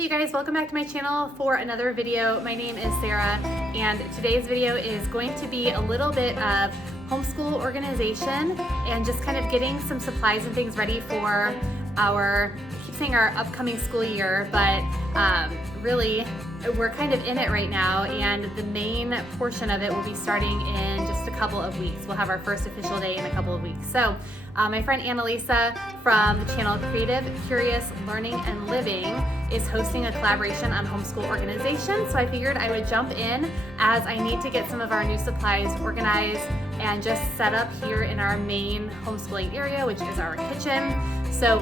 Hey guys, welcome back to my channel for another video. My name is Sarah and today's video is going to be a little bit of homeschool organization and just kind of getting some supplies and things ready for our, I keep saying our upcoming school year, but really we're kind of in it right now, and the main portion of it will be starting in just a couple of weeks. We'll have our first official day in a couple of weeks. So my friend Annalisa from the channel Creative, Curious, Learning, and Living is hosting a collaboration on homeschool organization. So I figured I would jump in as I need to get some of our new supplies organized and just set up here in our main homeschooling area, which is our kitchen. So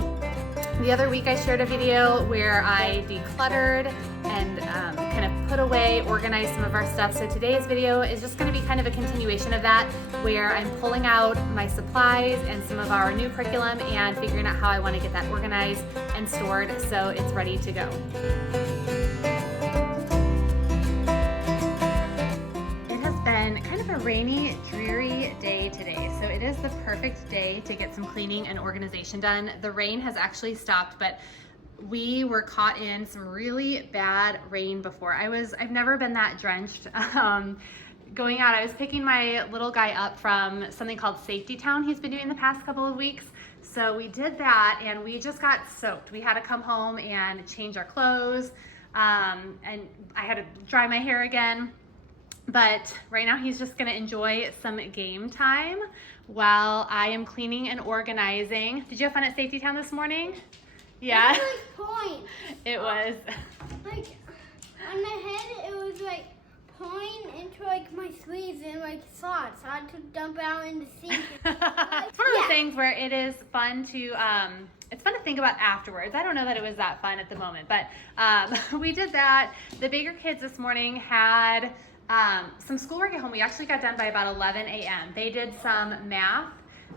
the other week I shared a video where I decluttered and kind of put away, organized some of our stuff. So today's video is just going to be kind of a continuation of that, where I'm pulling out my supplies and some of our new curriculum and figuring out how I want to get that organized and stored so it's ready to go. It has been kind of a rainy, dreary day today, so it is the perfect day to get some cleaning and organization done. The rain has actually stopped, but we were caught in some really bad rain before. I've never been that drenched. Going out, I was picking my little guy up from something called Safety Town he's been doing the past couple of weeks. So we did that and we just got soaked. We had to come home and change our clothes, and I had to dry my hair again. But right now he's just gonna enjoy some game time while I am cleaning and organizing. Did you have fun at Safety Town this morning? Yeah. It was point. It was. Like, on the head, it was like pouring into like my sleeves and like socks. So I had to dump it out in the sink. It's one of those things where it is fun to, it's fun to think about afterwards. I don't know that it was that fun at the moment, but we did that. The Baker kids this morning had some schoolwork at home. We actually got done by about 11 a.m. They did some math.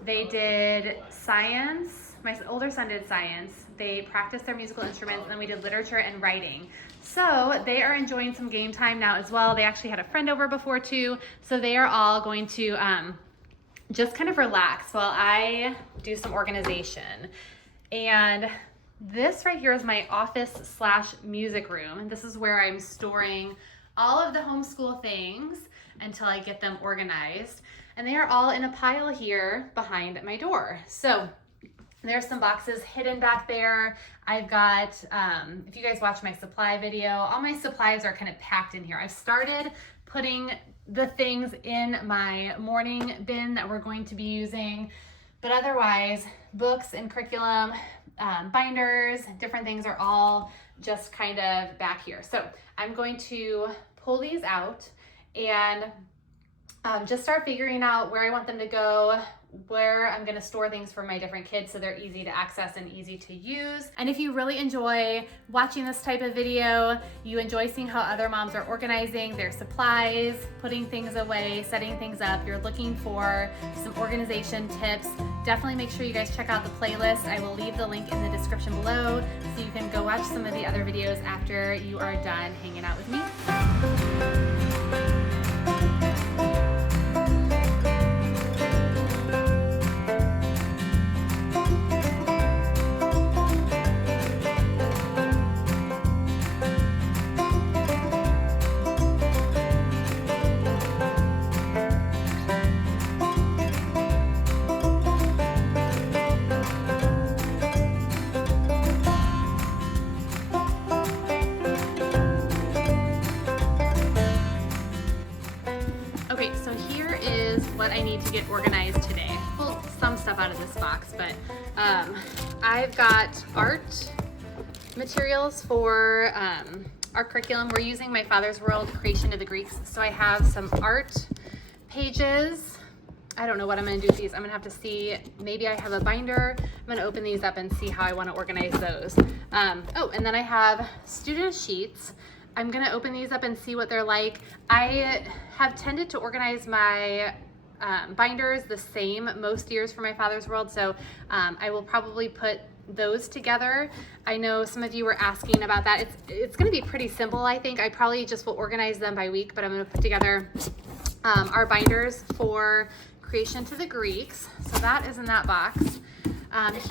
They did science. My older son did science. They practiced their musical instruments, and then we did literature and writing. So they are enjoying some game time now as well. They actually had a friend over before too. So they are all going to just kind of relax while I do some organization. And this right here is my office / music room. And this is where I'm storing all of the homeschool things until I get them organized. And they are all in a pile here behind my door. So there's some boxes hidden back there. I've got, if you guys watch my supply video, all my supplies are kind of packed in here. I've started putting the things in my morning bin that we're going to be using, but otherwise, books and curriculum, binders, different things are all just kind of back here. So I'm going to pull these out and just start figuring out where I want them to go, where I'm going to store things for my different kids so they're easy to access and easy to use. And if you really enjoy watching this type of video, you enjoy seeing how other moms are organizing their supplies, putting things away, setting things up, you're looking for some organization tips, definitely make sure you guys check out the playlist. I will leave the link in the description below so you can go watch some of the other videos after you are done hanging out with me. What I need to get organized today. I pulled some stuff out of this box, but I've got art materials for our curriculum. We're using My Father's World, Creation of the Greeks. So I have some art pages. I don't know what I'm gonna do with these. I'm gonna have to see, maybe I have a binder. I'm gonna open these up and see how I wanna organize those. Oh, and then I have student sheets. I'm gonna open these up and see what they're like. I have tended to organize my binders the same most years for My Father's World, so I will probably put those together. I know some of you were asking about that. It's going to be pretty simple, I think. I probably just will organize them by week, but I'm going to put together our binders for Creation to the Greeks. So that is in that box.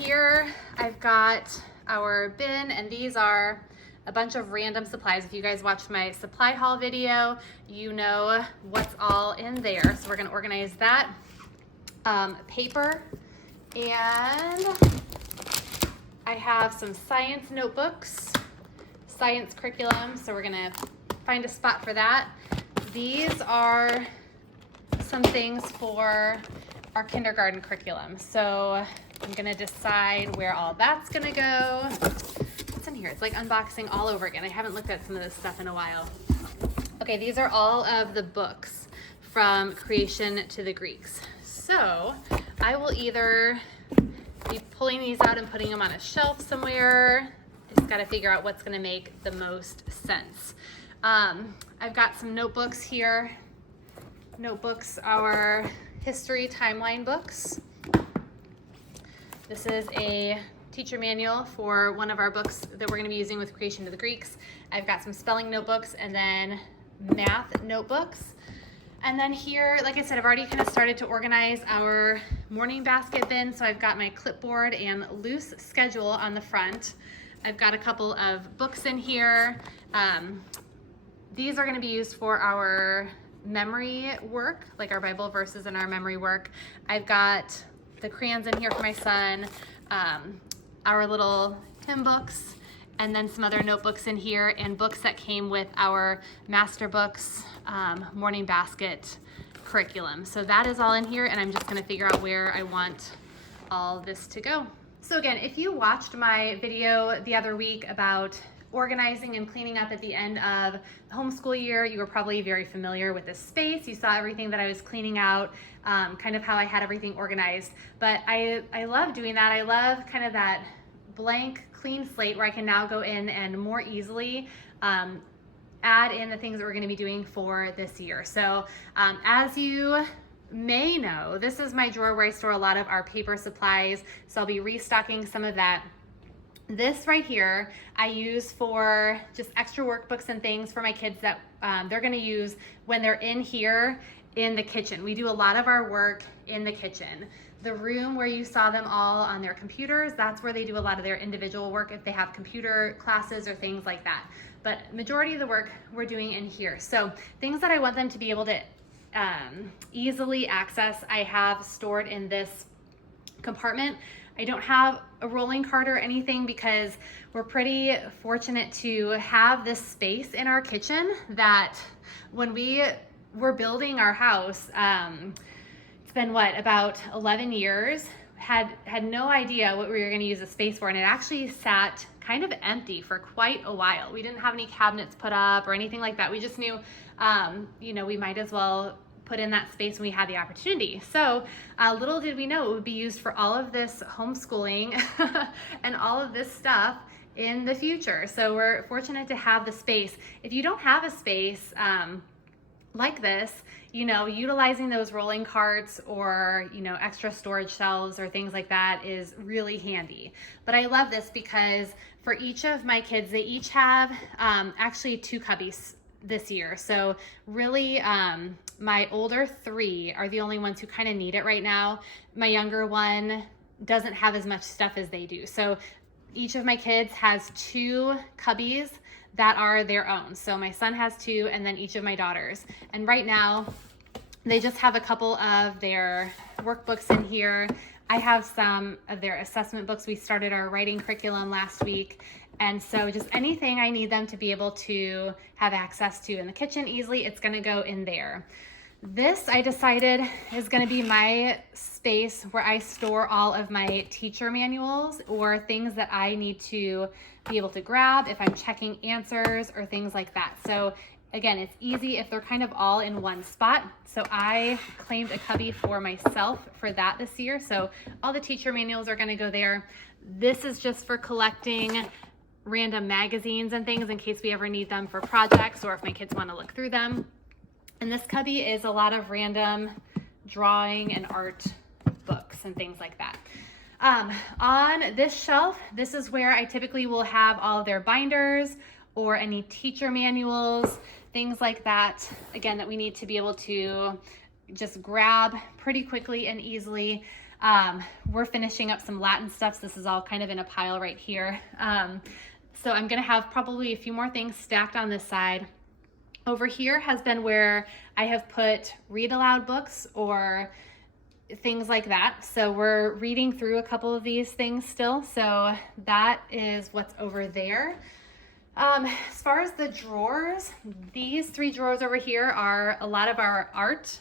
Here I've got our bin, and these are a bunch of random supplies. If you guys watched my supply haul video, you know what's all in there. So we're gonna organize that. Paper, and I have some science notebooks, science curriculum, so we're gonna find a spot for that. These are some things for our kindergarten curriculum. So I'm gonna decide where all that's gonna go. What's in here? It's like unboxing all over again. I haven't looked at some of this stuff in a while. Okay, these are all of the books from creation to the Greeks. So I will either be pulling these out and putting them on a shelf somewhere. I just gotta figure out what's gonna make the most sense. I've got some notebooks here. Notebooks are history timeline books. This is a teacher manual for one of our books that we're gonna be using with Creation to the Greeks. I've got some spelling notebooks and then math notebooks. And then here, like I said, I've already kind of started to organize our morning basket bin. So I've got my clipboard and loose schedule on the front. I've got a couple of books in here. These are gonna be used for our memory work, like our Bible verses and our memory work. I've got the crayons in here for my son, our little hymn books, and then some other notebooks in here and books that came with our master books morning basket curriculum. So that is all in here, and I'm just gonna figure out where I want all this to go. So again, if you watched my video the other week about organizing and cleaning up at the end of the homeschool year, you were probably very familiar with this space. You saw everything that I was cleaning out, kind of how I had everything organized. But I love doing that. I love kind of that blank, clean slate where I can now go in and more easily add in the things that we're going to be doing for this year. So as you may know, this is my drawer where I store a lot of our paper supplies. So I'll be restocking some of that. This right here, I use for just extra workbooks and things for my kids that they're gonna use when they're in here in the kitchen. We do a lot of our work in the kitchen. The room where you saw them all on their computers, that's where they do a lot of their individual work if they have computer classes or things like that. But majority of the work we're doing in here. So things that I want them to be able to easily access, I have stored in this compartment. I don't have a rolling cart or anything because we're pretty fortunate to have this space in our kitchen that when we were building our house, it's been what, about 11 years, had no idea what we were going to use the space for, and it actually sat kind of empty for quite a while. We didn't have any cabinets put up or anything like that. We just knew, we might as well put in that space when we had the opportunity. So little did we know it would be used for all of this homeschooling and all of this stuff in the future. So we're fortunate to have the space. If you don't have a space like this, utilizing those rolling carts or, extra storage shelves or things like that is really handy. But I love this because for each of my kids, they each have actually 2 cubbies this year. So really, my older 3 are the only ones who kind of need it right now. My younger one doesn't have as much stuff as they do. So each of my kids has 2 cubbies that are their own. So my son has 2, and then each of my daughters. And right now, they just have a couple of their workbooks in here. I have some of their assessment books. We started our writing curriculum last week. And so just anything I need them to be able to have access to in the kitchen easily, it's gonna go in there. This, I decided, is gonna be my space where I store all of my teacher manuals or things that I need to be able to grab if I'm checking answers or things like that. So again, it's easy if they're kind of all in one spot. So I claimed a cubby for myself for that this year. So all the teacher manuals are gonna go there. This is just for collecting random magazines and things in case we ever need them for projects or if my kids want to look through them. And this cubby is a lot of random drawing and art books and things like that. On this shelf, this is where I typically will have all of their binders or any teacher manuals, things like that, again, that we need to be able to just grab pretty quickly and easily. We're finishing up some Latin stuff, so this is all kind of in a pile right here. So I'm gonna have probably a few more things stacked on this side. Over here has been where I have put read aloud books or things like that. So we're reading through a couple of these things still. So that is what's over there. As far as the drawers, these 3 drawers over here are a lot of our art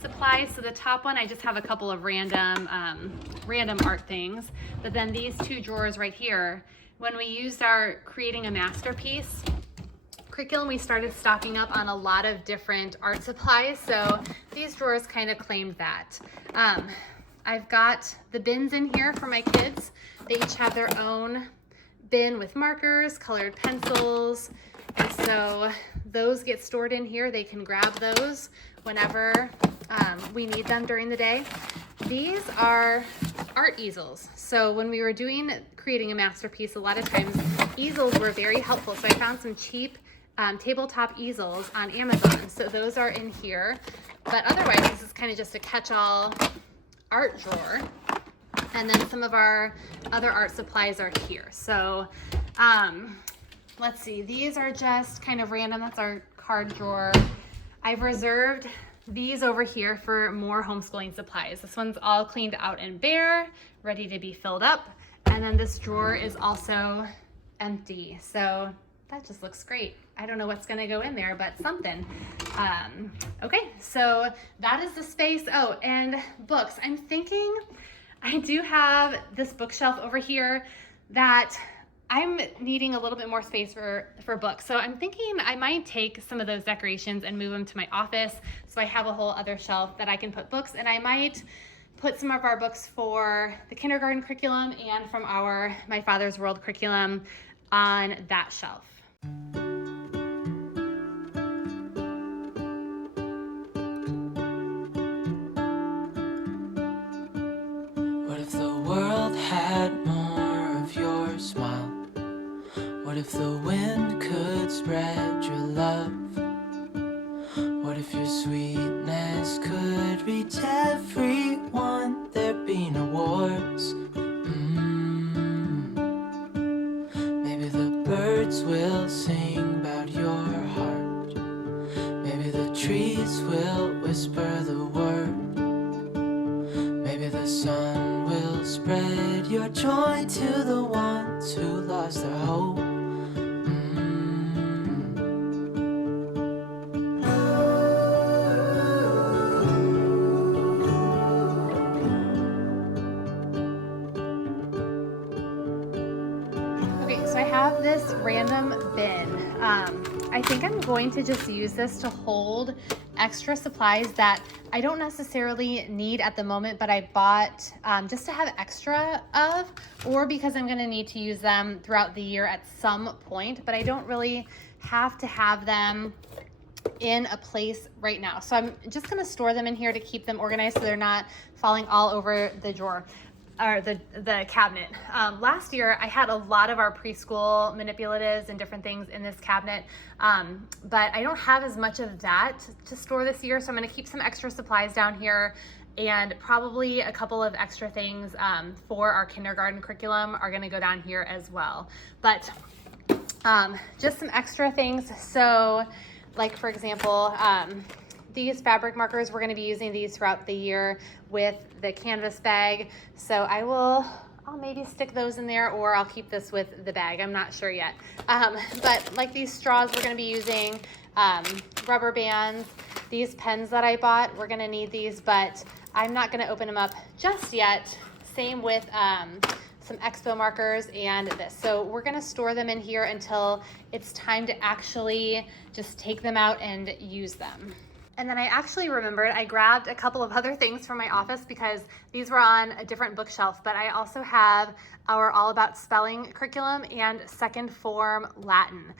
supplies. So the top one, I just have a couple of random art things. But then these 2 drawers right here, when we used our creating a masterpiece curriculum, we started stocking up on a lot of different art supplies. So these drawers kind of claimed that. I've got the bins in here for my kids. They each have their own bin with markers, colored pencils, and so those get stored in here. They can grab those whenever we need them during the day. These are art easels. So when we were creating a masterpiece, a lot of times easels were very helpful. So I found some cheap tabletop easels on Amazon. So those are in here. But otherwise, this is kind of just a catch-all art drawer. And then some of our other art supplies are here. So let's see, these are just kind of random. That's our card drawer. I've reserved these over here for more homeschooling supplies. This one's all cleaned out and bare, ready to be filled up. And then this drawer is also empty. So that just looks great. I don't know what's gonna go in there, but something. Okay, so that is the space. Oh, and books. I'm thinking I do have this bookshelf over here that I'm needing a little bit more space for books. So I'm thinking I might take some of those decorations and move them to my office. So I have a whole other shelf that I can put books, and I might put some of our books for the kindergarten curriculum and from My Father's World curriculum on that shelf. What if the world had more of your smile? What if the wind could spread your love? What if your sweetness could reach everyone? There'd be no wars. Maybe the birds will sing about your heart. Maybe the trees will whisper the word. Maybe the sun will spread your joy to the ones who lost their hope. Okay, so I have this random bin. I think I'm going to just use this to hold extra supplies that I don't necessarily need at the moment, but I bought just to have extra of, or because I'm going to need to use them throughout the year at some point, but I don't really have to have them in a place right now. So I'm just going to store them in here to keep them organized so they're not falling all over the drawer or the cabinet. Last year I had a lot of our preschool manipulatives and different things in this cabinet, but I don't have as much of that to store this year, so I'm going to keep some extra supplies down here, and probably a couple of extra things for our kindergarten curriculum are going to go down here as well. But just some extra things. So like, for example, these fabric markers, we're going to be using these throughout the year with the canvas bag. So I'll maybe stick those in there, or I'll keep this with the bag. I'm not sure yet. But like these straws, we're going to be using rubber bands. These pens that I bought, we're going to need these, but I'm not going to open them up just yet. Same with some expo markers and this. So we're going to store them in here until it's time to actually just take them out and use them. And then I actually remembered I grabbed a couple of other things from my office because these were on a different bookshelf, but I also have our All About Spelling curriculum and second form Latin.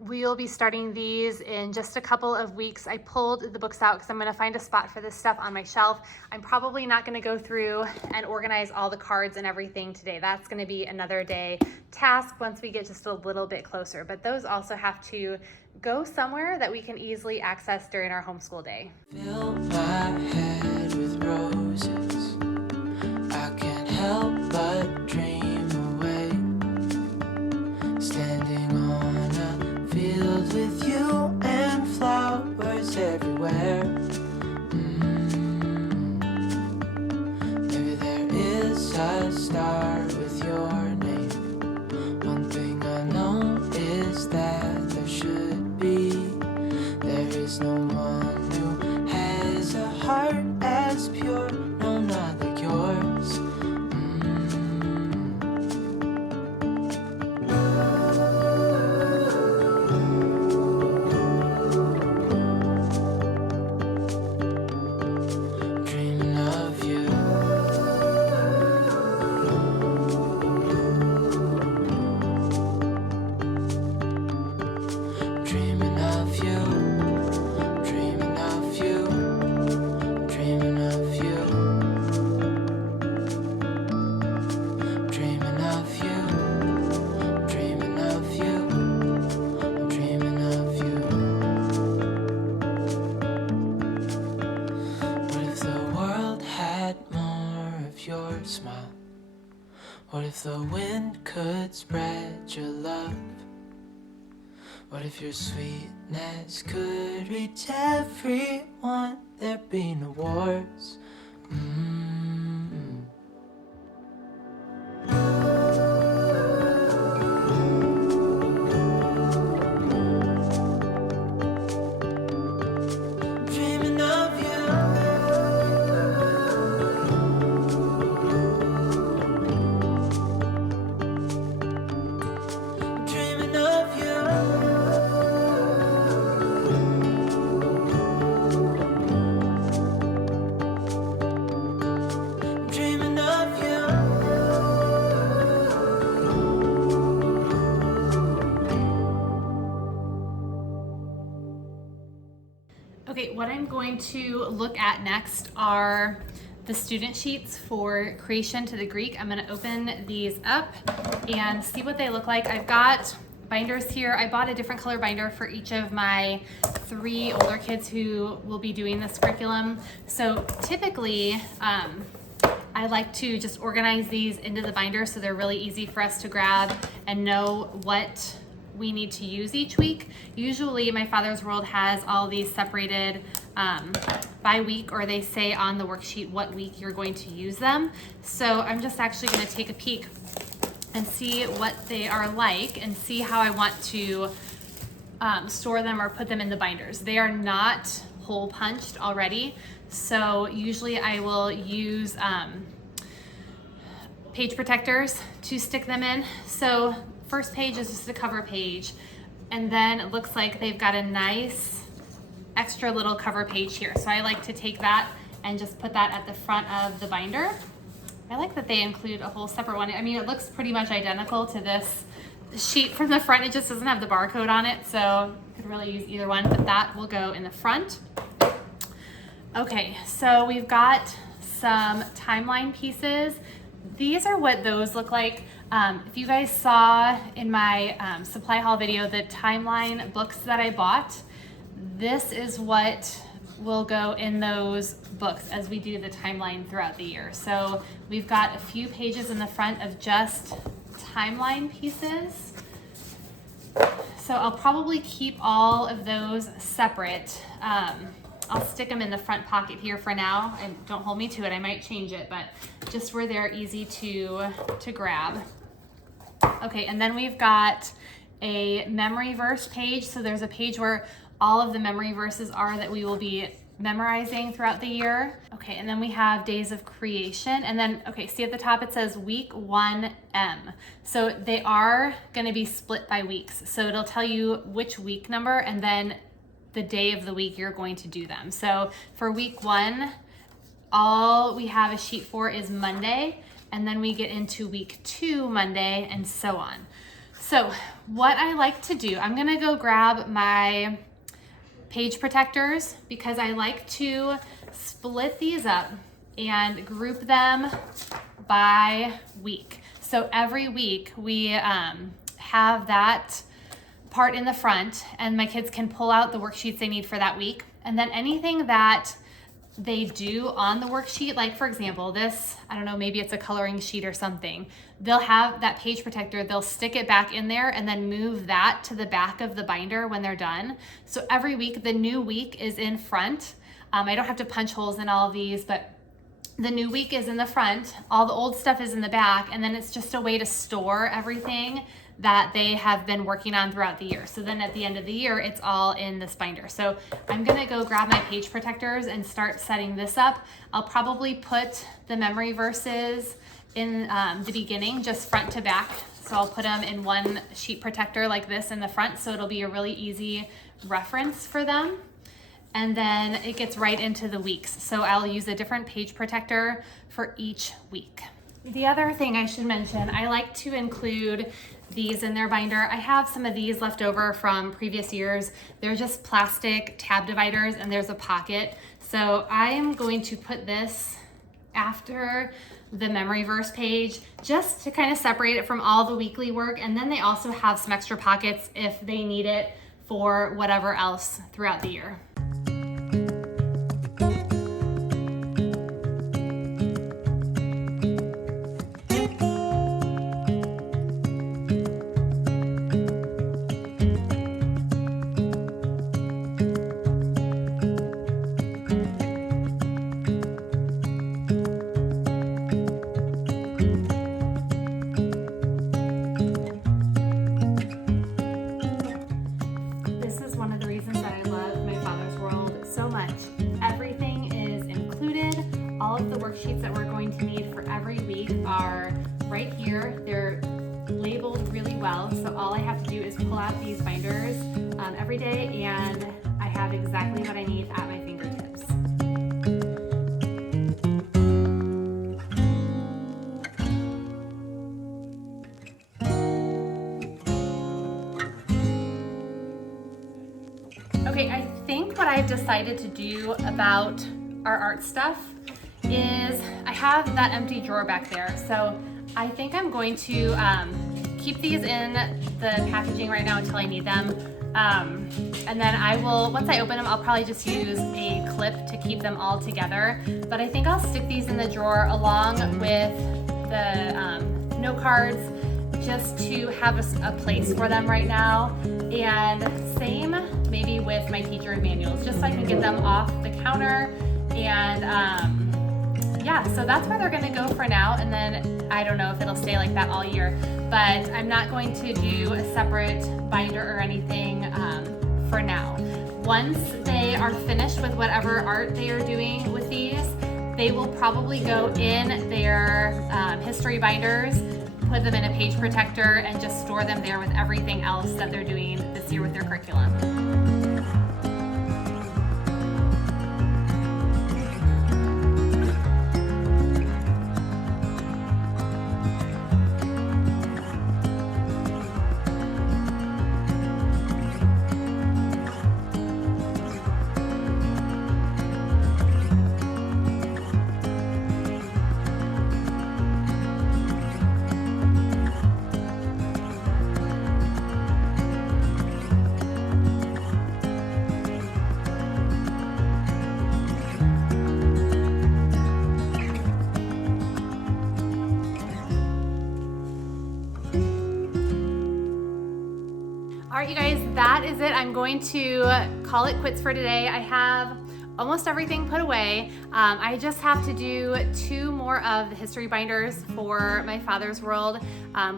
We'll be starting these in just a couple of weeks. I pulled the books out because I'm going to find a spot for this stuff on my shelf. I'm probably not going to go through and organize all the cards and everything today. That's going to be another day task once we get just a little bit closer, but those also have to go somewhere that we can easily access during our homeschool day. Fill my head with roses. I can't help but dream away. Stand dreaming of you, dreaming of you, dreaming of you, dreaming of you, dreaming of you, dreaming of you. What if the world had more of your smile? What if the wind could spread your love? What if your sweetness could reach everyone? There'd be no wars. Dreaming of you. Dreaming of you. Dreaming of you. Okay, what I'm going to look at next are the student sheets for creation to the Greek. I'm going to open these up and see what they look like. I've got binders here. I bought a different color binder for each of my 3 older kids who will be doing this curriculum. So typically, I like to just organize these into the binder so they're really easy for us to grab and know what we need to use each week. Usually My Father's World has all these separated by week, or they say on the worksheet what week you're going to use them. So I'm just actually going to take a peek and see what they are like and see how I want to store them or put them in the binders. They are not hole punched already, so usually I will use page protectors to stick them in. So first page is just a cover page, and then it looks like they've got a nice extra little cover page here. So I like to take that and just put that at the front of the binder. I like that they include a whole separate one. I mean, it looks pretty much identical to this sheet from the front. It just doesn't have the barcode on it, so you could really use either one, but that will go in the front. Okay, so we've got some timeline pieces. These are what those look like. If you guys saw in my supply haul video the timeline books that I bought, this is what will go in those books as we do the timeline throughout the year. So we've got a few pages in the front of just timeline pieces. So I'll probably keep all of those separate. I'll stick them in the front pocket here for now, and don't hold me to it, I might change it, but just where they're easy to grab. Okay, and then we've got a memory verse page. So there's a page where all of the memory verses are that we will be memorizing throughout the year. Okay, and then we have days of creation. And then, okay, see at the top it says week 1M. So they are gonna be split by weeks. So it'll tell you which week number and then the day of the week you're going to do them. So for week 1, all we have a sheet for is Monday, and then we get into week 2 Monday, and so on. So what I like to do, I'm gonna go grab my page protectors because I like to split these up and group them by week. So every week we have that part in the front, and my kids can pull out the worksheets they need for that week. And then anything that they do on the worksheet, like for example, this, I don't know, maybe it's a coloring sheet or something, they'll have that page protector, they'll stick it back in there and then move that to the back of the binder when they're done. So every week, the new week is in front. I don't have to punch holes in all of these, but the new week is in the front, all the old stuff is in the back, and then it's just a way to store everything that they have been working on throughout the year. So then at the end of the year, it's all in this binder. So I'm gonna go grab my page protectors and start setting this up. I'll probably put the memory verses in the beginning, just front to back. So I'll put them in one sheet protector like this in the front, so it'll be a really easy reference for them. And then it gets right into the weeks. So I'll use a different page protector for each week. The other thing I should mention, I like to include these in their binder. I have some of these left over from previous years. They're just plastic tab dividers and there's a pocket. So I am going to put this after the memory verse page just to kind of separate it from all the weekly work. And then they also have some extra pockets if they need it for whatever else throughout the year. Worksheets that we're going to need for every week are right here. They're labeled really well, so all I have to do is pull out these binders every day and I have exactly what I need at my fingertips. Okay, I think what I've decided to do about our art stuff is I have that empty drawer back there. So I think I'm going to keep these in the packaging right now until I need them. And then I will, once I open them, I'll probably just use a clip to keep them all together. But I think I'll stick these in the drawer along with the note cards just to have a place for them right now. And same maybe with my teacher manuals, just so I can get them off the counter. And yeah, so that's where they're gonna go for now, and then I don't know if it'll stay like that all year, but I'm not going to do a separate binder or anything for now. Once they are finished with whatever art they are doing with these, they will probably go in their history binders, put them in a page protector, and just store them there with everything else that they're doing this year with their curriculum. All right, you guys, that is it. I'm going to call it quits for today. I have almost everything put away. I just have to do 2 more of the history binders for my Father's World,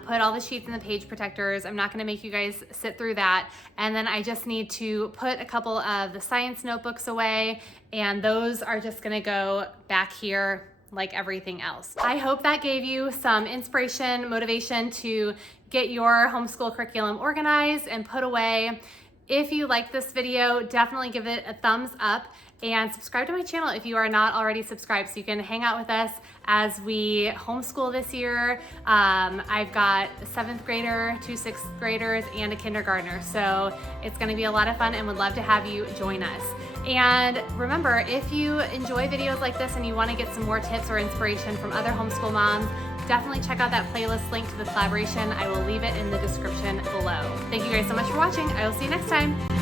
put all the sheets in the page protectors. I'm not gonna make you guys sit through that. And then I just need to put a couple of the science notebooks away, and those are just gonna go back here like everything else. I hope that gave you some inspiration, motivation to get your homeschool curriculum organized and put away. If you like this video, definitely give it a thumbs up and subscribe to my channel if you are not already subscribed so you can hang out with us as we homeschool this year. I've got a 7th grader, 2 6th graders, and a kindergartner. So it's gonna be a lot of fun and would love to have you join us. And remember, if you enjoy videos like this and you wanna get some more tips or inspiration from other homeschool moms, definitely check out that playlist link to the collaboration. I will leave it in the description below. Thank you guys so much for watching. I will see you next time.